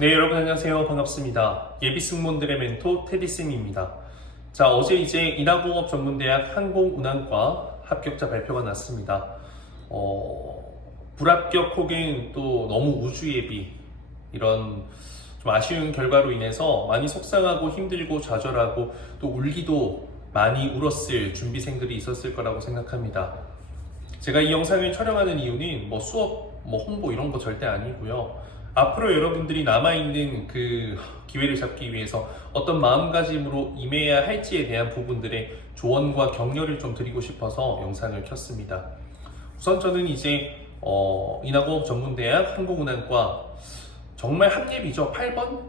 네, 여러분 안녕하세요. 반갑습니다. 예비 승무원들의 멘토 테디쌤입니다. 자, 어제 이제 인하공업 전문대학 항공운항과 합격자 발표가 났습니다. 어, 불합격 혹은 또 너무 우주예비 이런 좀 아쉬운 결과로 인해서 많이 속상하고 힘들고 좌절하고 또 울기도 많이 울었을 준비생들이 있었을 거라고 생각합니다. 제가 이 영상을 촬영하는 이유는 뭐 수업, 뭐 홍보 이런 거 절대 아니고요. 앞으로 여러분들이 남아있는 그 기회를 잡기 위해서 어떤 마음가짐으로 임해야 할지에 대한 부분들의 조언과 격려를 좀 드리고 싶어서 영상을 켰습니다. 우선 저는 이제 어, 인하공업 전문대학 항공운항과 정말 합예비죠. 8번?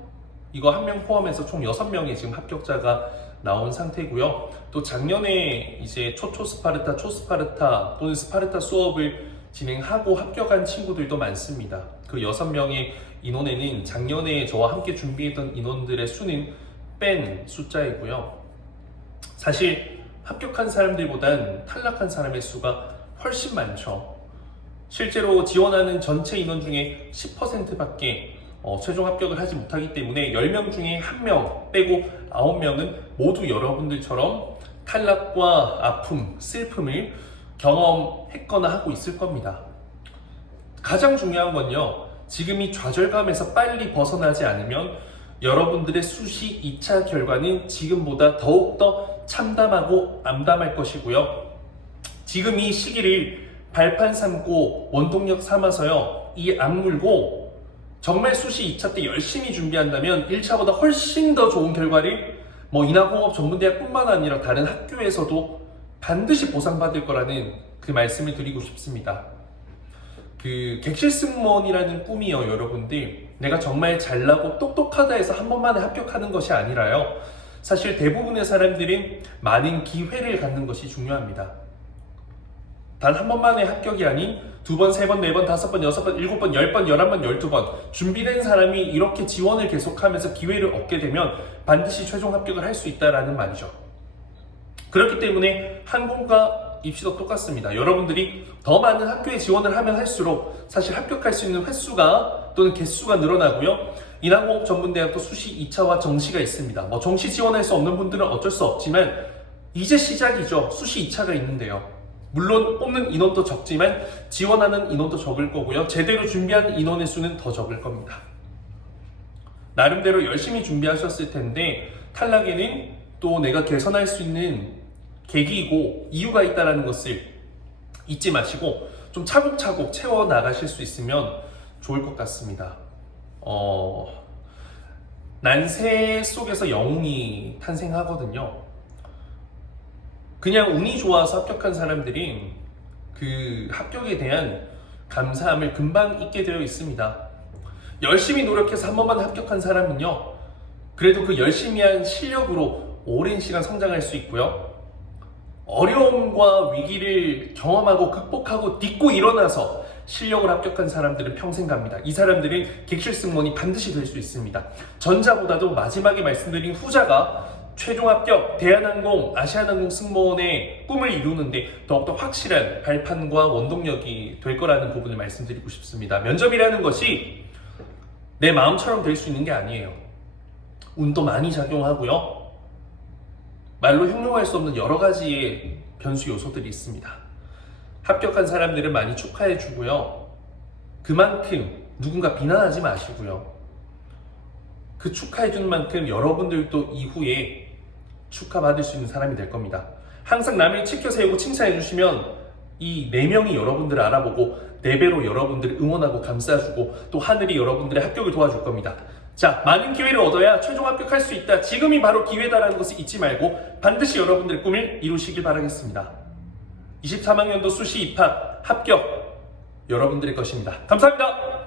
이거 한 명 포함해서 총 6명의 지금 합격자가 나온 상태고요. 또 작년에 이제 초초 스파르타, 초 스파르타 또는 스파르타 수업을 진행하고 합격한 친구들도 많습니다. 그 6명의 인원에는 작년에 저와 함께 준비했던 인원들의 수는 뺀 숫자이고요. 사실 합격한 사람들보단 탈락한 사람의 수가 훨씬 많죠. 실제로 지원하는 전체 인원 중에 10%밖에 어, 최종 합격을 하지 못하기 때문에 10명 중에 1명 빼고 9명은 모두 여러분들처럼 탈락과 아픔, 슬픔을 경험했거나 하고 있을 겁니다. 가장 중요한 건요, 지금 이 좌절감에서 빨리 벗어나지 않으면 여러분들의 수시 2차 결과는 지금보다 더욱더 참담하고 암담할 것이고요. 지금 이 시기를 발판 삼고 원동력 삼아서요, 이 악물고 정말 수시 2차 때 열심히 준비한다면 1차보다 훨씬 더 좋은 결과를 뭐 인하공업 전문대학뿐만 아니라 다른 학교에서도 반드시 보상받을 거라는 그 말씀을 드리고 싶습니다. 그 객실 승무원이라는 꿈이요, 여러분들. 내가 정말 잘나고 똑똑하다 해서 한 번만에 합격하는 것이 아니라요. 사실 대부분의 사람들은 많은 기회를 갖는 것이 중요합니다. 단 한 번만의 합격이 아닌 두 번, 세 번, 네 번, 다섯 번, 여섯 번, 일곱 번, 열 번, 열한 번, 열두 번 준비된 사람이 이렇게 지원을 계속하면서 기회를 얻게 되면 반드시 최종 합격을 할 수 있다라는 말이죠. 그렇기 때문에 항공과 입시도 똑같습니다. 여러분들이 더 많은 학교에 지원을 하면 할수록 사실 합격할 수 있는 횟수가 또는 개수가 늘어나고요. 인하공업 전문대학도 수시 2차와 정시가 있습니다. 뭐 정시 지원할 수 없는 분들은 어쩔 수 없지만 이제 시작이죠. 수시 2차가 있는데요. 물론 뽑는 인원도 적지만 지원하는 인원도 적을 거고요. 제대로 준비한 인원의 수는 더 적을 겁니다. 나름대로 열심히 준비하셨을 텐데 탈락에는 또 내가 개선할 수 있는 계기이고 이유가 있다는 것을 잊지 마시고 좀 차곡차곡 채워 나가실 수 있으면 좋을 것 같습니다. 어, 난세 속에서 영웅이 탄생하거든요. 그냥 운이 좋아서 합격한 사람들이 그 합격에 대한 감사함을 금방 잊게 되어 있습니다. 열심히 노력해서 한 번만 합격한 사람은요, 그래도 그 열심히 한 실력으로 오랜 시간 성장할 수 있고요. 어려움과 위기를 경험하고 극복하고 딛고 일어나서 실력을 합격한 사람들은 평생 갑니다. 이 사람들은 객실 승무원이 반드시 될 수 있습니다. 전자보다도 마지막에 말씀드린 후자가 최종 합격, 대한항공, 아시아나항공 승무원의 꿈을 이루는데 더욱더 확실한 발판과 원동력이 될 거라는 부분을 말씀드리고 싶습니다. 면접이라는 것이 내 마음처럼 될 수 있는 게 아니에요. 운도 많이 작용하고요. 말로 형용할 수 없는 여러 가지의 변수 요소들이 있습니다. 합격한 사람들은 많이 축하해 주고요. 그만큼 누군가 비난하지 마시고요. 그 축하해 주는 만큼 여러분들도 이후에 축하받을 수 있는 사람이 될 겁니다. 항상 남을 치켜 세우고 칭찬해 주시면 이 네 명이 여러분들을 알아보고 네 배로 여러분들을 응원하고 감싸주고 또 하늘이 여러분들의 합격을 도와줄 겁니다. 자, 많은 기회를 얻어야 최종 합격할 수 있다. 지금이 바로 기회다라는 것을 잊지 말고 반드시 여러분들의 꿈을 이루시길 바라겠습니다. 23학년도 수시 입학 합격 여러분들의 것입니다. 감사합니다.